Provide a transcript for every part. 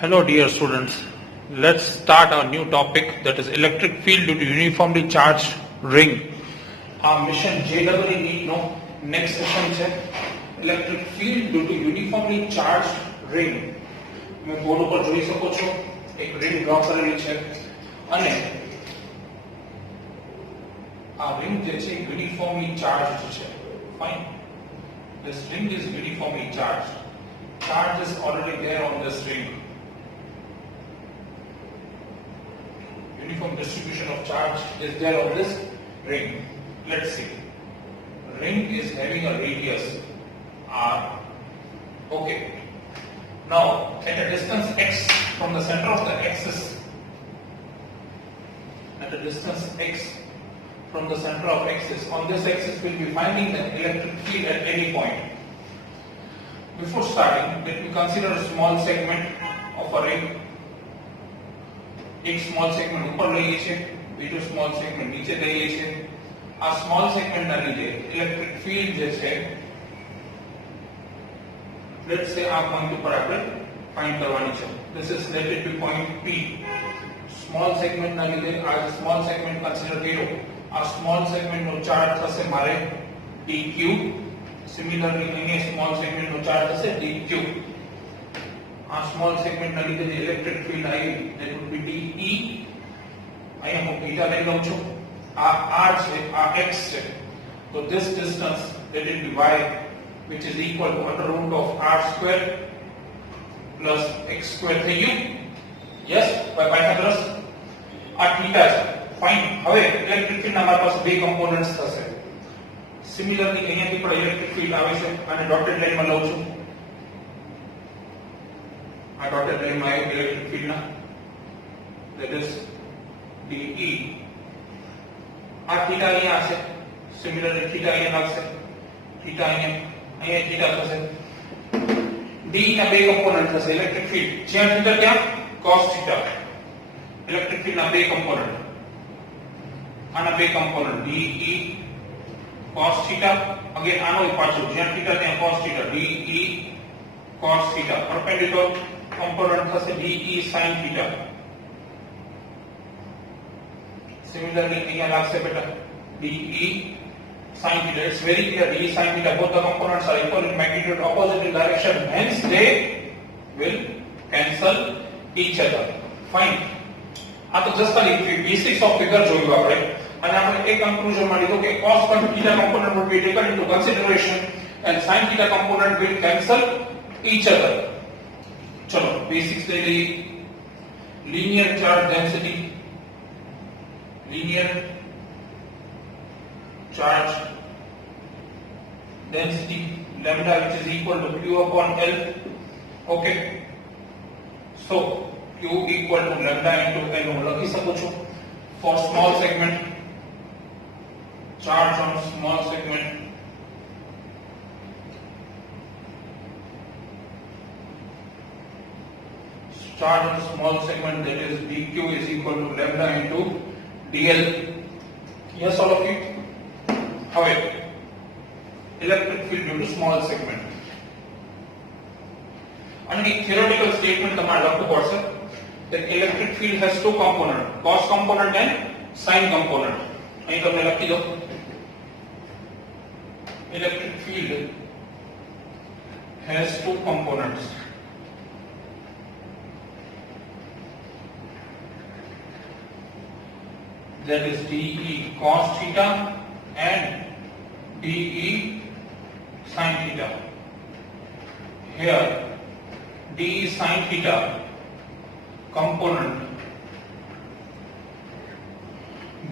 Hello dear students, let's start our new topic, that is electric field due to uniformly charged ring. Our mission JEE NEET નો next session છે electric field due to uniformly charged ring. તમે board ઉપર જોઈ શકો છો એક ring draw કરેલી છે અને આ ring જે છે uniformly charged છે. Fine. This ring is uniformly charged. Charge is already there on this ring. Uniform distribution of charge is there on this ring. Let's see. Ring is having a radius r. Okay. Now, at a distance x from the center of the axis, at a distance x from the center of axis, on this axis we'll be finding the electric field at any point. Before starting, let me consider a small segment of a ring. एक small segment ऊपर લઈએ છે, બીજો small segment નીચે લઈએ છે. આ small segment ના લીધે ઇલેક્ટ્રિક ફીલ્ડ જે છે લેટ્સ સે આ પોઈન્ટ ઉપર આપણે ફાઇન્ડ કરવાની છે. This is let it be point P. Small segment ના લીધે આ સ્મોલ સેગમેન્ટ કન્સિડર કર્યો. આ સ્મોલ સેગમેન્ટ નો ચાર્જ થશે મારે dq. સિમિલરલી અહીંયા સ્મોલ સેગમેન્ટ નો ચાર્જ થશે dq. આ સ્મોલ સેગમેન્ટ ના લીધે જે ઇલેક્ટ્રિક ફીલ્ડ આવી that would be DE. અહીંયા હું બીટા લઈ લઉં છું. આ r છે, આ x છે. તો this distance that will be y, which is equal to under root of r square plus x square થઈ ગયું. yes by Pythagoras. આ થીટા છે. ફાઇન. હવે ઇલેક્ટ્રિક ફીલ્ડ ના મારી પાસે બે કમ્પોનન્ટ્સ થશે. સિમિલરલી અહીંયાથી પણ ઇલેક્ટ્રિક ફીલ્ડ આવે છે અને ડોટેડ લાઈનમાં લઉં છું. I dotted line my electric field na, that is DE. આ theta અહીંયા હશે. Similarly theta અહીંયા લાગશે. Theta અહીંયા theta થશે. DE ના બે કમ્પોનન્ટ થશે ઇલેક્ટ્રિક ફીલ્ડ. જ્યાં theta ત્યાં cos theta. ઇલેક્ટ્રિક ફીલ્ડ ના બે કમ્પોનન્ટ. આના બે component DE cos theta. Again આનો પાછો જ્યાં theta ત્યાં cos theta. DE cos theta. Perpendicular component થશે DE sin theta. Similarly અહીંયા લાગશે બેટા DE sin theta. It's very clear. DE sin theta, both the components are equal in magnitude, opposite in direction, hence they will cancel each other. Fine. આ તો just ખાલી basics of figure જોયું આપણે અને આપણે એક કન્ક્લુઝન માં લીધું કે cos theta component would be taken into consideration and sin theta component will cancel each other. चलो बेसिक्स ले ली. Linear charge density, linear charge density lambda which is equal to q upon L. okay, so q equal to lambda into L હું લખી શકું છું. for small segment, charge on small segment charge on small segment, that is dq is equal to lambda into dl. Yes, all of you. હવે electric field due to small segment. અને એક theoretical statement તમારે લખવું પડશે that electric field has two component, cos component and sin component. અહીં તમને લખી દો electric field has two components. That is DE cos theta and DE sin theta. Here DE sin theta component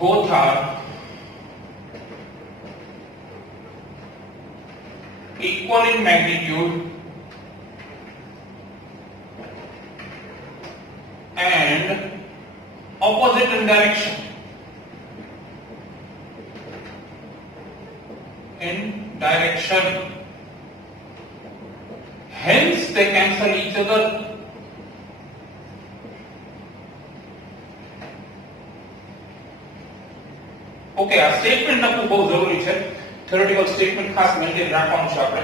both are equal in magnitude and opposite in direction. Hence they cancel each other. Okay, આ statement લખવું બહુ જરૂરી છે. Theoretical statement ખાસ maintain રાખવાનું છે આપણે.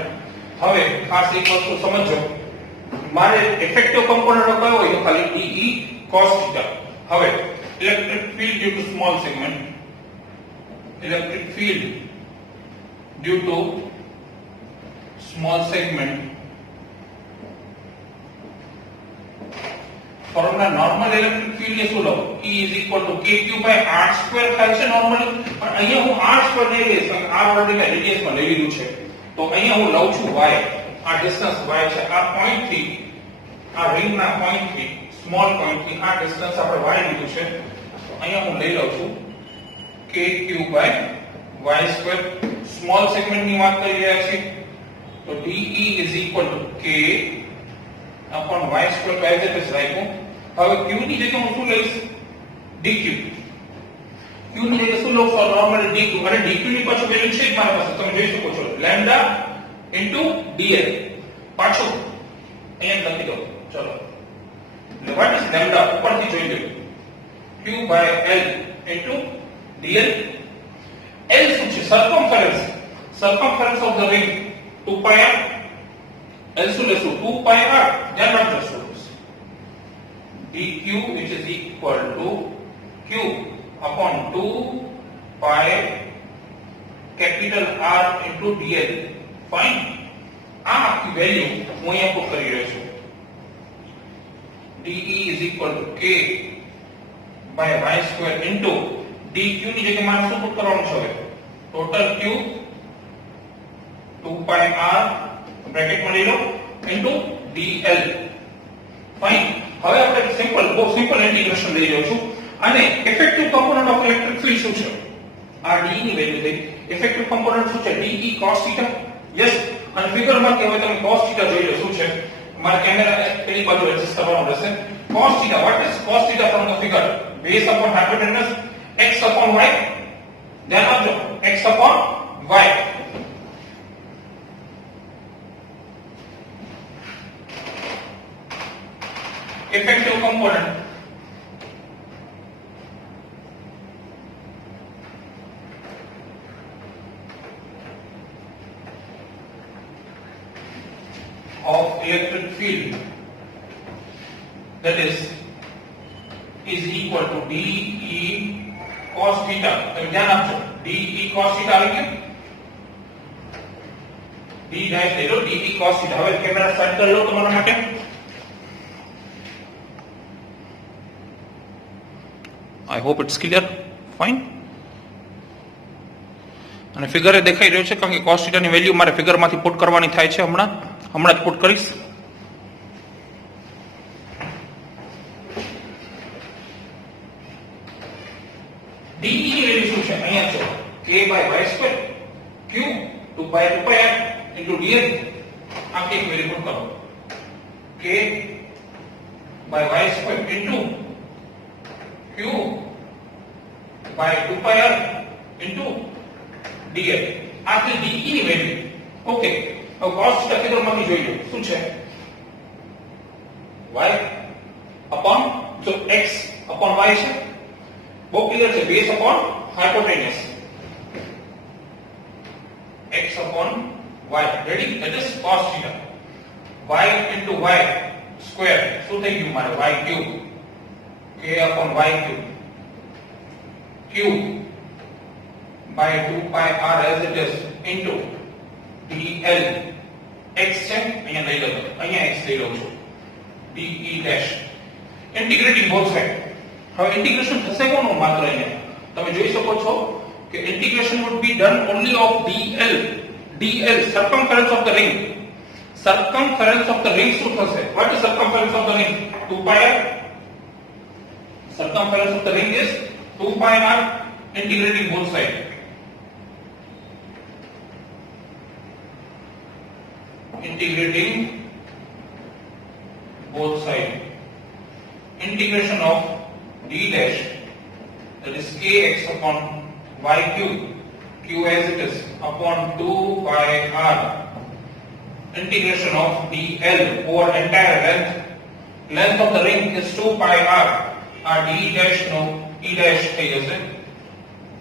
હવે ખાસ એક વસ્તુ સમજો મારે ઇફેક્ટિવ કમ્પોનન્ટ કયો હોય તો ખાલી DE cos θ. હવે electric field due to small segment, electric field due to small segment formula normal electric field ને શું લઉં? E = kq/r² થાય છે નોર્મલી, પણ અહીંયા હું r² લઈ લઈશ કારણ કે r ઓલરેડી મેં રેડિયસમાં લઈ લીધું છે. તો અહીંયા હું લઉં છું y, આ ડિસ્ટન્સ y છે. આ પોઈન્ટ થી આ રિંગના પોઈન્ટ થી સ્મોલ પોઈન્ટ થી આ ડિસ્ટન્સ આપણે y લીધું છે. અહીંયા હું લઈ લઉં છું kq/y². સ્મોલ સેગમેન્ટ ની વાત કરી રહ્યા છીએ તો DE = k/y² as it is રાખ્યું. હવે q ની જગ્યાએ હું શું લઈશ? dq. q ની જગ્યાએ શું લઉં? નોર્મલી dq, અને dq ની પાછું વેલ્યુ છે જ મારા પાસે, તમે જોઈ શકો છો લેમ્ડા dl. પાછું અહીંયા લખી દો. ચલો, what is lambda? ઉપરથી જોઈ લો. q/l dl. l શું છે? circumference. circumference of the ring 2πr. l શું લેશું? 2πr. ધ્યાન રાખજો students. dq which is equal to q upon 2 capital R into dl. Fine. આ આખી વેલ્યુ હું અહીંયા પુટ કરી રહ્યો છું. DE = k/y² into dq ની જગ્યાએ મારે શું પુટ કરવાનું છે? હવે ટોટલ q 2πr બ્રેકેટમાં લઈ લો into dl. ફાઇન. હવે આપણે સિમ્પલ, બહુ સિમ્પલ ઇન્ટિગ્રેશન લઈ રહ્યો છું. અને effective component of electric field શું છે? આ DE ની વેલ્યુ થઈ. ઇફેક્ટિવ કમ્પોનન્ટ શું છે? DE cos θ. યસ. અને ફિગરમાં કે હવે તમે cos θ જોઈ લો શું છે. મારા કેમેરા પેલી બાજુ એડજસ્ટ કરવાનું રહેશે. cos θ, what is cos θ from the figure? base upon hypotenuse x upon y. ધ્યાન આપજો, x upon y. effective component of electric field, that is equal to DE cos θ. તમે ધ્યાન આપજો, DE cos θ આવી ગયું. D dash લઈ લો, DE cos θ. હવે camera set કરી લો તમારા માટે. I hope it's clear. Fine. અને ફિગર એ દેખાઈ રહ્યો છે કારણ કે cos θ ની વેલ્યુ મારે ફિગરમાંથી પુટ કરવાની થાય છે. હમણાં જ પુટ કરીશ. DE ની વેલ્યુ શું છે? અહીંયા છે k/y², q 2πr into dl. આ કે વેલ્યુ પુટ કરો. k/y² into q by 2πr into dl. આ છે DE ની વેલ્યુ. ઓકે. હવે cos θ ફિગરમાંથી જોઈ લો શું છે? y upon, so x upon y છે. બહુ ક્લિયર છે. base upon hypotenuse, x upon y. ready? that is cos θ. y into y square શું થઈ ગયું મારે? y cube. k upon y cube. q by 2πr as it is into dl. x છે અહીંયા લઈ લો, અહીંયા x લઈ લઉં છું. de dash integrating both side. હવે ઇન્ટિગ્રેશન થશે કોનું? માત્ર અહીંયા તમે જોઈ શકો છો કે integration would be done only of dl circumference of the ring. circumference of the ring શું થશે? what is circumference of the ring? 2πr. circumference of the ring is 2πr. integrating both sides. integrating both sides. Integration of d dash, that is kx upon y cube, q as it is, upon 2πr. Integration of dl over entire length. Length of the ring is 2πr. Our d dash no e dash થઈ જશે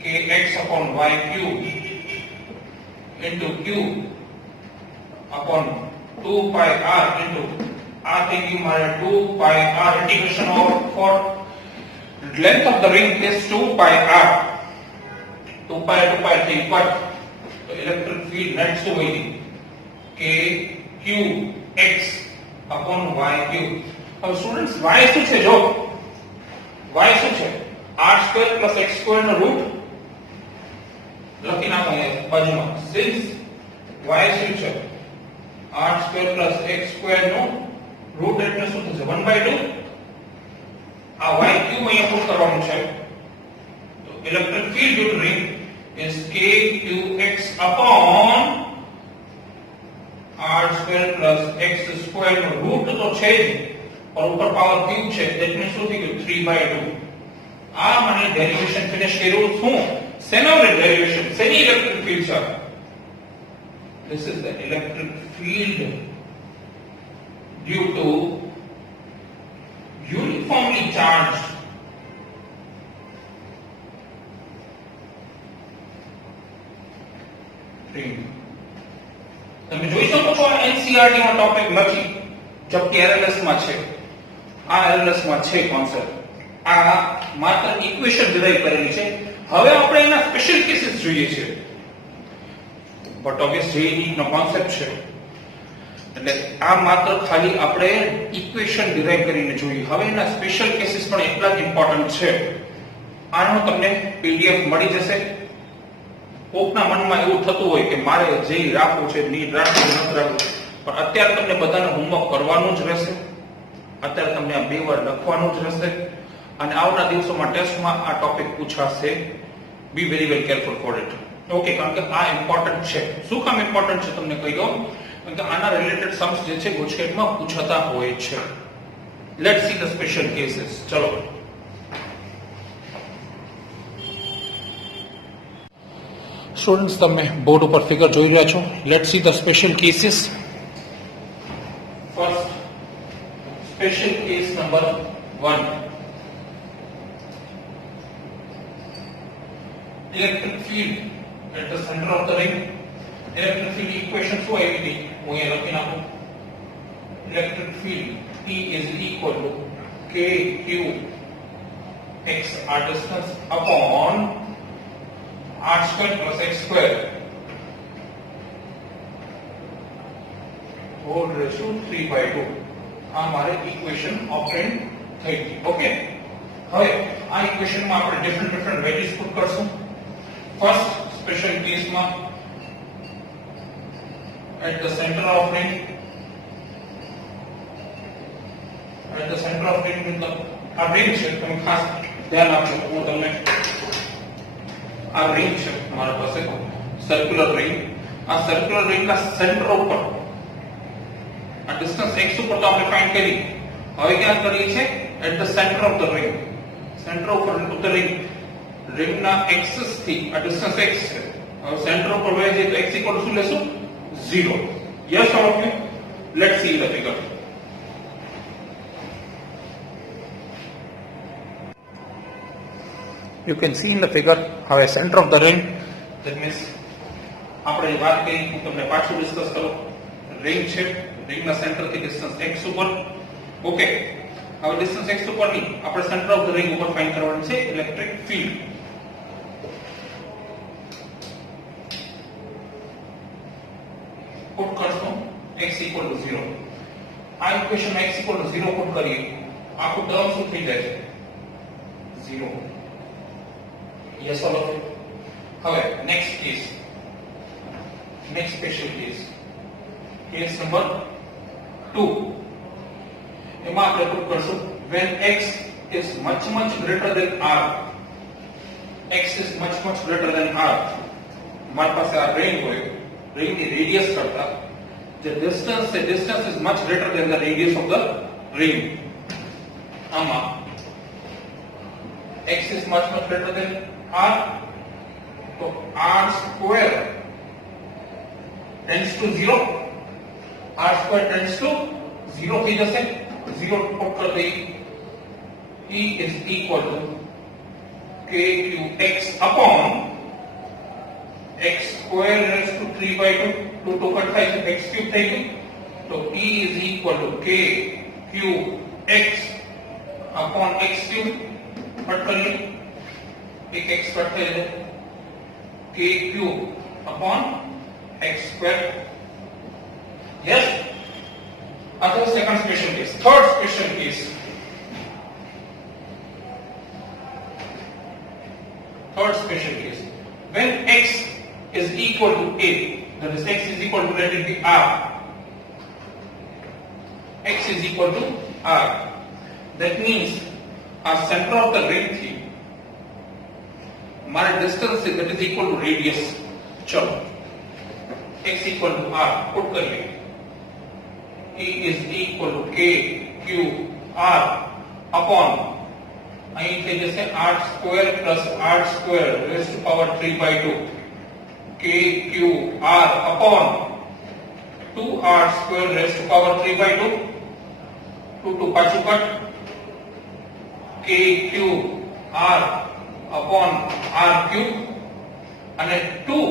kx upon y cube into q upon 2πr into આ થઈ ગયું મારે 2 pi r integration of for length of the ring is 2 pi r 2 pi થઈ but તો electric field net શું હોય k q x upon y cube. હવે students y શું છે જો y શું છે r² + x² નો રૂટ લખી નાખો અહીંયા બાજુમાં since y શું છે r² + x² નો રૂટ એટલે શું થશે 1/2 આ y ક્યુબ અહીંયા પુટ કરવાનું છે તો electric field due to ring is k qx upon r² + x² નો રૂટ તો છે જ और ऊपर पावर क्यूब છે that means શું થઈ ગયું 3/2 આ મને ડેરિવેશન ફિનિશ કર્યું શું શેનો ડેરિવેશન શેની ઇલેક્ટ્રિક ફીલ્ડ છે this is the electric field due to uniformly charged ring. તમે જોઈ શકો છો NCERT માં ટોપિક નથી જબકે RLS માં છે આ RLS માં છે કોન્સેપ્ટ આ માત્ર ઇક્વેશન ડિરાઈવ કરેલી છે હવે આપણે એના સ્પેશિયલ કેસીસ જોઈએ છે બટ ઓબ્વિયસ JEE નો કોન્સેપ્ટ છે એટલે આ માત્ર ખાલી આપણે ઇક્વેશન ડિરાઈવ કરીને જોઈએ હવે એના સ્પેશિયલ કેસીસ પણ એટલા જ ઇમ્પોર્ટન્ટ છે આનો તમને PDF મળી જશે કોકના મનમાં એવું થતું હોય કે મારે જે રાખવું છે નીટ રાખવું નથી રાખવું પણ અત્યારે તમને બધાને હોમવર્ક કરવાનું જ રહેશે અત્યારે તમને આ બે વાર લખવાનું જ રહેશે અને આવનારા દિવસોમાં ટેસ્ટમાં આ ટોપિક પૂછાશે be very well careful for it okay કારણ કે આ ઇમ્પોર્ટન્ટ છે શું કામ ઇમ્પોર્ટન્ટ છે તમને કહી દઉં કારણ કે આના રિલેટેડ सम्स જે છે ગુજકેટમાં પૂછાતા હોય છે let's see the special cases ચલો સ્ટુડન્ટ્સ તમે બોર્ડ ઉપર ફિગર જોઈ રહ્યા છો let's see the special cases first special case number 1 electric field at the center of the ring electric field equation શું આવી હતી હું અહીંયા લખી નાખું electric field E is equal to k q x r distance upon r² + x² whole raised to 3/2 આ મારે equation ઓબ્ટેન થઈ ગઈ ઓકે હવે આ ઇક્વેશનમાં આપણે ડિફરન્ટ વેલ્યુઝ પુટ કરશું ફર્સ્ટ સ્પેશિયલ કેસમાં at the center of ring with the આ ring છે તમે ખાસ ધ્યાન આપજો હું તમને આ ring છે તમારા પાસે સર્ક્યુલર ring આ સર્ક્યુલર ring ના સેન્ટર ઉપર આ ડિસ્ટન્સ x ઉપર તો આપણે ફાઇન્ડ કરી હવે ક્યાં કરીએ છે at the center of the ring centre ઉપર of the ring ring ના એક્સિસ થી આ ડિસ્ટન્સ x છે હવે સેન્ટર ઉપર વહે છે તો x ઇક્વલ શું લેશું 0 yes or no let's see the figure you can see in the figure હવે center of the ring that means આપણે વાત કરી હું તમને પાછું ડિસ્કસ કરું ring છે ring ના સેન્ટર થી ડિસ્ટન્સ x ઉપર ઓકે હવે ડિસ્ટન્સ x ઉપર ની આપણે સેન્ટર ઓફ ધ ring ઉપર ફાઇન્ડ કરવાનું છે ઇલેક્ટ્રિક ફીલ્ડ પુટ કરશું x equal to 0 આ equation x equal to 0 put કરીએ આખું ટર્મ શું થઈ જાય છે 0 yes or no હવે next case next special case case number 2 એમાં આપણે પુટ કરશું when x is much greater than r x is much greater than r મારી પાસે આ ring હોય ring ની રેડિયસ કરતા the distance is much greater than the radius of the ring આમાં x is much greater than r so r square tends to 0 r square tends to 0 થઈ જશે 0 put કર દઈએ E is equal to kqx upon x square raised to 3/2 2 cut થાય છે x cube થઈ ગયું तो E is equal to K Q X upon X cube cut कर लिए, एक X कट कर ले, K cube upon X square. Yes. Other second special case. Third special case. Third special case. When X is equal to A, that is X is equal to, let it be R. X is equal to R. That means our center of the ring थी, हमारा distance that is equal to radius. चलो, X equal to R put कर ले. E is equal to K Q R upon, અહીં થઈ જશે R square plus R square raised to power 3/2. K Q R upon 2R square raised to power 3/2. 2 પાછું cut. K Q R upon R cube અને 2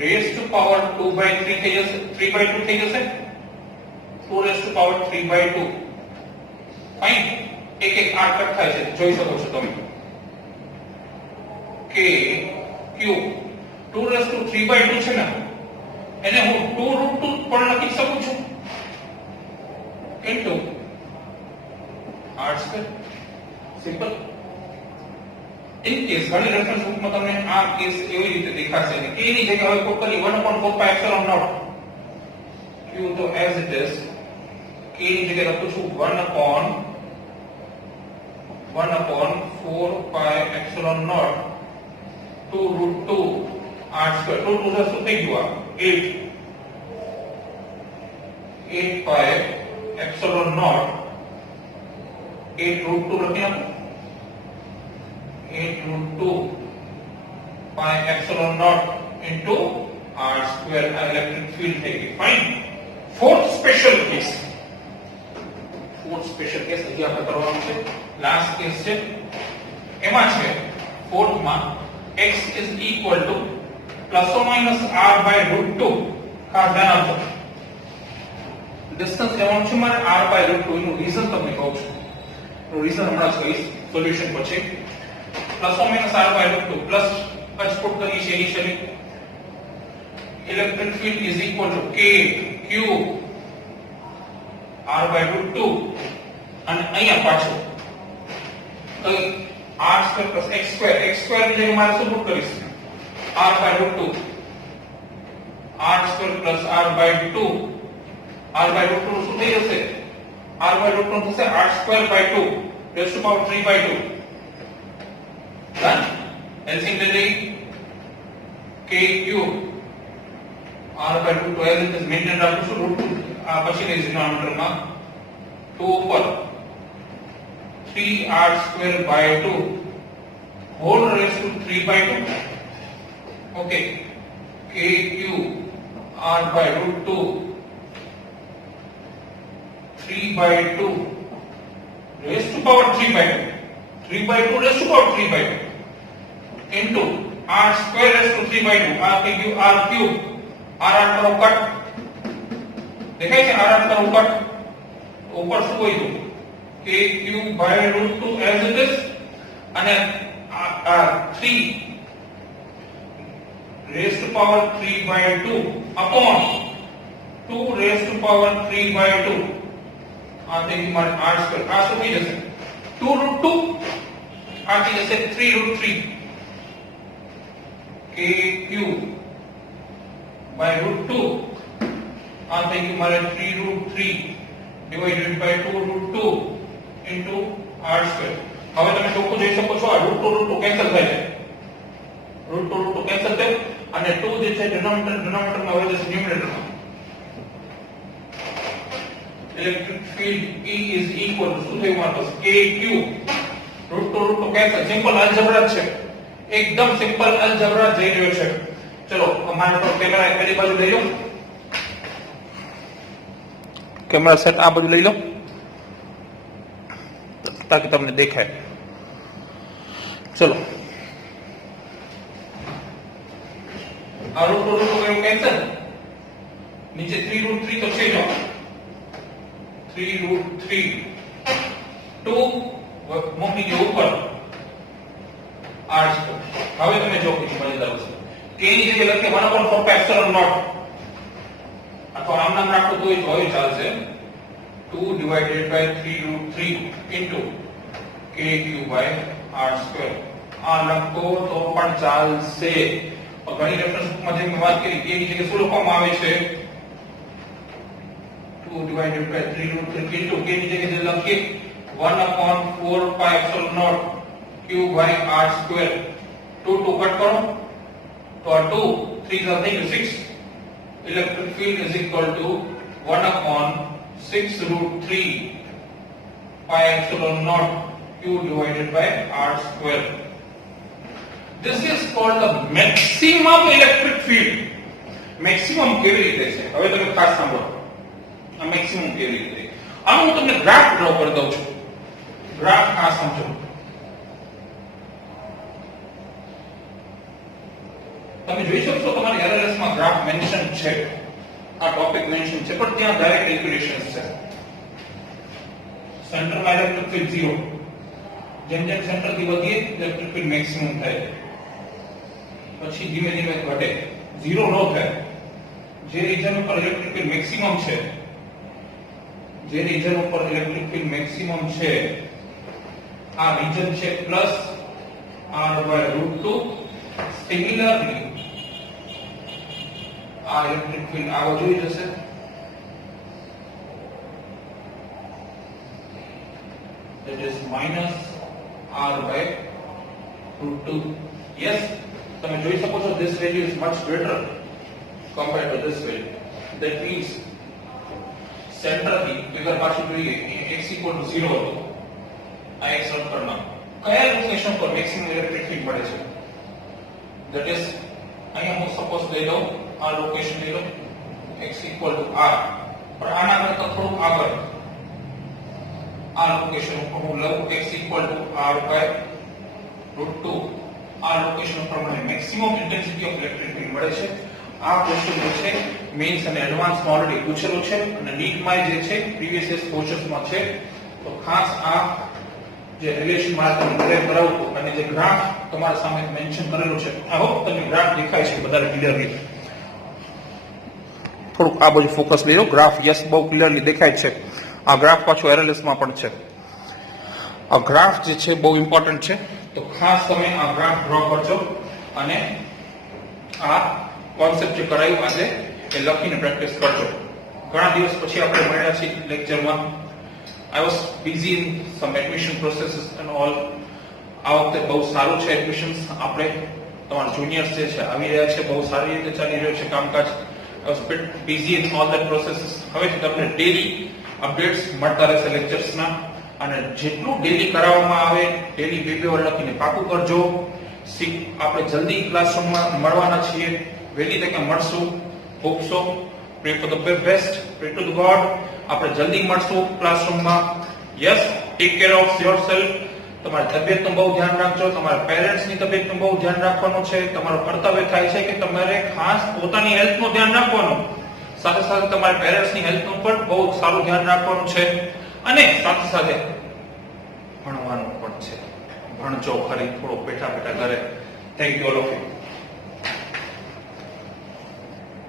raised to power 2/3 થઈ જશે, 3/2 થઈ જશે. 2 raised to power 3/2. Fine. એક એક R cut થાય છે, જોઈ શકો છો તમે. K Q 2 raised to 3/2 છે ને, એને હું 2√2 પણ લખી શકું છું into R square. Simple. In case ઘણી રેફરન્સ બુકમાં તમને આ કેસ એવી રીતે દેખાશે કે K ની જગ્યાએ હવે ટોટલી 1/4πε0 Q તો as it is, K ની જગ્યાએ લખું છું 1/4πε0 2√2 R square. 2 2 શું થઈ ગયું? 8πε0 8√2 લખી નાખો. 8√2 πε0 into R square. આ ઇલેક્ટ્રિક ફીલ્ડ થઈ ગઈ. Fine. Fourth special case. Fourth special case હજી આપણે કરવાનું છે. લાસ્ટ કેસ છે. એમાં છે ફોર્થ માં x is equal to plus or minus r/√2. ખાસ ધ્યાન આપજો. ડિસ્ટન્સ લેવાનું છે મારે r/√2. એનું રીઝન તમને કહું છું. રીઝન હમણાં જ કહીશ સોલ્યુશન પછી. Plus or minus r/√2 plus export કરીએ છીએ initially. Electric field is equal to k q r/√2 અને અહીંયા પાછું તો r² plus x² x² ની જગ્યાએ મારે શું પુટ કરીશ? r/√2 r² plus r/2 r/√2 શું થઈ જશે? r/√2 થશે r²/2 raised to power 3/2. Done. LCM ले लेंगे k cube r/√2 as it is maintained રાખું છું √2 આ પછી ને ડિનોમિનેટર માં 2 ઉપર 3r²/2 whole raised to 3/2. Okay, k cube r/√2 3/2 raised to power 3/2 3/2 raised to power 3/2 into r² raised to 3/2 આ થઈ ગયું r cube r કરો કટ દેખાય છે r કરો કટ ઉપર શું હોય તો k cube /√2 as it is અને 3 raised to power 3/2 upon 2 raised to power 3/2 આ થઈ ગયું મારે r² આ શું થઈ જશે 2√2 આ થઈ જશે 3√3 k cube /√2 આ થઈ ગયું મારે 3√3 divided by 2√2 into r². હવે તમે ચોખ્ખું જોઈ શકો છો આ √2 કેન્સલ થાય છે. √2 કેન્સલ થાય અને 2 જે છે ડિનોમિનેટર માં આવે છે ન્યુમરેટર માં. Electric field E is equal to શું થયું મારે k cube √2 કેન્સલ. સિમ્પલ અલ્જબ્રા છે, એકદમ સિમ્પલ અલ્જબ્રા જઈ રહ્યો છે. ચલો અમારે તો કેમેરા પેલી બાજુ લઈ લો, કેમેરા સેટ આ બાજુ લઈ લો તાકી તમને દેખાય. ચલો આ √2 કેન્સલ નીચે 3√3 તો છે જો 3√3 2 મૂકી દો ઉપર r સ્ક્વેર. હવે તમે જો કેટલી મજેદાર વસ્તુ k ની જગ્યાએ લખીએ 1/4 અથવા આમ નામ રાખો તો હોય ચાલશે 2 divided by 3√3 into k cube by r square. આ લખો તો પણ ચાલશે. ઘણી રેફરન્સ બુકમાં જેમ વાત કરી k ની જગ્યાએ શું લખવામાં આવે છે 2 divided by 3√3 into k ની જગ્યાએ લખીએ 1/4 cube by r square. 2 cut કરો તો આ 2 3 થઈ ગયું 6. Electric field is equal to 1/6√3 pi epsilon naught q divided by r square. This is called the maximum electric field. Maximum કેવી રીતે છે હવે તમે ખાસ સાંભળો. આ maximum કેવી રીતે આનું હું તમને ગ્રાફ ડ્રો કરી દઉં છું. ગ્રાફ ખાસ સમજો. તમે જોઈ શકશો તમારી LLS માં ગ્રાફ મેન્શન છે. આ ટોપિક મેન્શન છે પણ ત્યાં ડાયરેક્ટ કેલ્ક્યુલેશન્સ છે. સેન્ટરમાં ઇલેક્ટ્રિક ફીલ્ડ 0. જેમ જેમ સેન્ટર થી વધીએ ઇલેક્ટ્રિક ફીલ્ડ મેક્સિમમ થાય. પછી ધીમે ધીમે ઘટે. 0 ન થાય. જે રીજન ઉપર ઇલેક્ટ્રિક ફીલ્ડ મેક્સિમમ છે આ રીજન છે પ્લસ r/√2. સિમિલરલી આ ઇલેક્ટ્રિક ફીલ્ડ આવો જોઈ જશે. that is minus r/√2. yes, તમે જોઈ શકો છો this value is much greater compared to this value. that means center થી ફિગર પાછું જોઈએ x = 0 હતો. આ x રદ કરવાનો કયા લોકેશન પર મેક્સિમમ ઇલેક્ટ્રિક ફીલ્ડ મળે છે that is અહીંયા હું સપોઝ લઈ લઉં આ લોકેશન લઈ લઉં x = r. પણ આના કરતા થોડું આગળ આ લોકેશન ઉપર હું લઉં x = r/√2. આ લોકેશન ઉપર મને maximum intensity of electric field મળે છે. આ ક્વેશ્ચન જે છે મેન્સ અને એડવાન્સમાં ઓલરેડી પૂછેલો છે અને નીટમાં જે છે પ્રીવિયસ યર કોર્સમાં છે. તો ખાસ આ જે રિલેશન માં તમને ક્લિયર કરાવું અને જે ગ્રાફ તમારા સામે મેન્શન કરેલું છે આઈ હોપ તમને ગ્રાફ દેખાય છે વધારે ક્લિયરલી. થોડુંક આ બાજુ ફોકસ લઈ લો. ગ્રાફ યસ બહુ ક્લિયરલી દેખાય છે. આ ગ્રાફ પાછું RLS માં પણ છે. આ ગ્રાફ જે છે બહુ ઇમ્પોર્ટન્ટ છે. તો ખાસ તમે આ ગ્રાફ ડ્રો કરજો અને આ કોન્સેપ્ટ જે કરાયું આજે એ લખીને પ્રેક્ટિસ કરજો. ઘણા દિવસ પછી આપણે મળ્યા છીએ લેક્ચરમાં. I was busy in some admission processes and all. આ વખતે બહુ સારું છે એડમિશન્સ. આપણે તમારા જુનિયર્સ જે છે આવી રહ્યા છે, બહુ સારી રીતે ચાલી રહ્યું છે કામકાજ. I was a bit busy in all that processes. હવે તમને ડેલી અપડેટ્સ મળતા રહેશે લેક્ચર્સના અને જેટલું ડેલી કરાવવામાં આવે ડેલી 2 વાર લખીને પાકું કરજો. આપણે જલ્દી ક્લાસરૂમમાં મળવાના છીએ. વહેલી તકે મળશું. Hope so. Pray for the best. Pray to the god. આપણે જલ્દી મળશું ક્લાસરૂમમાં. Yes, take care of yourself. તમારી તબિયતનું બહુ ધ્યાન રાખજો. તમારા પેરેન્ટ્સની તબિયતનું બહુ ધ્યાન રાખવાનું છે. તમારું કર્તવ્ય થાય છે કે તમારે ખાસ પોતાની હેલ્થનું ધ્યાન રાખવાનું, સાથે સાથે તમારા પેરેન્ટ્સની હેલ્થનું પણ બહુ સારું ધ્યાન રાખવાનું છે અને સાથે સાથે ભણવાનું પણ છે. ભણજો ખરી થોડો બેઠા ઘરે. Thank you all of you.